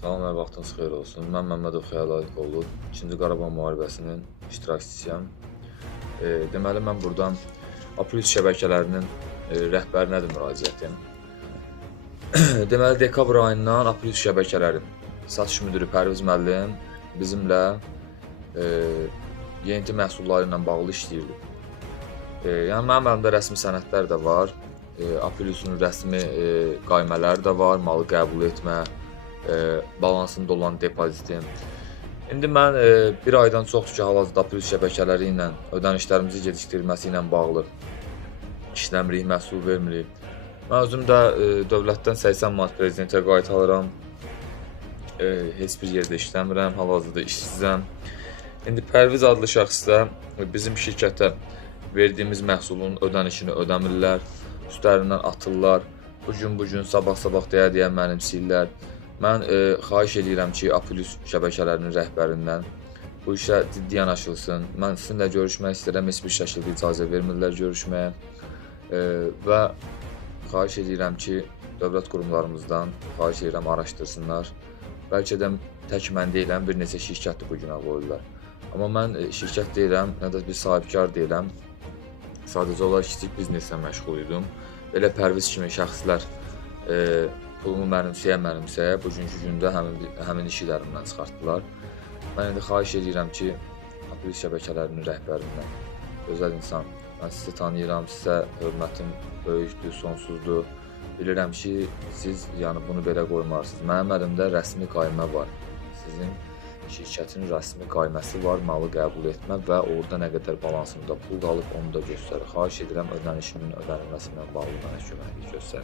Salam və vaxtınız xeyir olsun. Mən Məmmədov Xəyal Aydıqoğlu, 2-ci Qarabağ müharibəsinin iştirakçısıyam. Deməli, mən buradan A+ şəbəkələrinin rəhbərinə də müraciətim. Deməli, dekabr ayından A+ şəbəkələri satış müdiri Pərviz müəllim bizimlə yeni məhsulları ilə bağlı işləyirdi. Yəni, mənim əlimdə rəsmi sənədlər də var, A+-ün rəsmi qaymələri də var, malı qəbul etmə, balansında olan depozitim. İndi mən bir aydan çoxdur ki, hal-hazırda A+ şəbəkələri ilə ödənişlərimizi gecikdirilməsi ilə bağlı işləmirik, məhsul vermirik. Mən özüm də dövlətdən 80 manat prezidentə qayıt alıram. Heç bir yerdə işləmirəm, hal-hazırda işsizəm. İndi Pərviz adlı şəxs də bizim şirkətə verdiyimiz məhsulun ödənişini ödəmirlər, üstlərindən atırlar. Bu gün, sabah deyə mənimsəyirlər. Mən xahiş edirəm ki, A+ şəbəkələrinin rəhbərindən bu işə ciddi yanaşılsın. Mən sizinlə görüşmək istəyirəm, heç bir şəkildə icazə vermirlər görüşməyə. Və xahiş edirəm ki, dövlət qurumlarımızdan xahiş edirəm araşdırsınlar. Bəlkə də tək mən deyiləm, bir neçə şirkətdir bu günə qoyurlar. Amma mən şirkət deyiləm, nə də bir sahibkar deyiləm. Sadəcə olaraq kiçik bizneslə məşğul idim. Belə Pərviz kimi şəxslər pulumu mənimsəyə bugünkü gündə həmin işi əlimdən çıxartdılar. Mən indi xahiş edirəm ki, A+ şəbəkələrinin rəhbərindən, gözəl insan, mən sizi tanıyıram, sizə hörmətim böyükdür, sonsuzdur. Bilirəm ki, siz bunu belə qoymarsınız. Mənim əlimdə rəsmi qaymə var. Sizin şirkətin rəsmi qayməsi var, malı qəbul etmə və orada nə qədər balansında pul qalıb onu da göstərir. Xahiş edirəm ödənişinin ödənilməsi ilə bağlı mənə köməklik göstərin.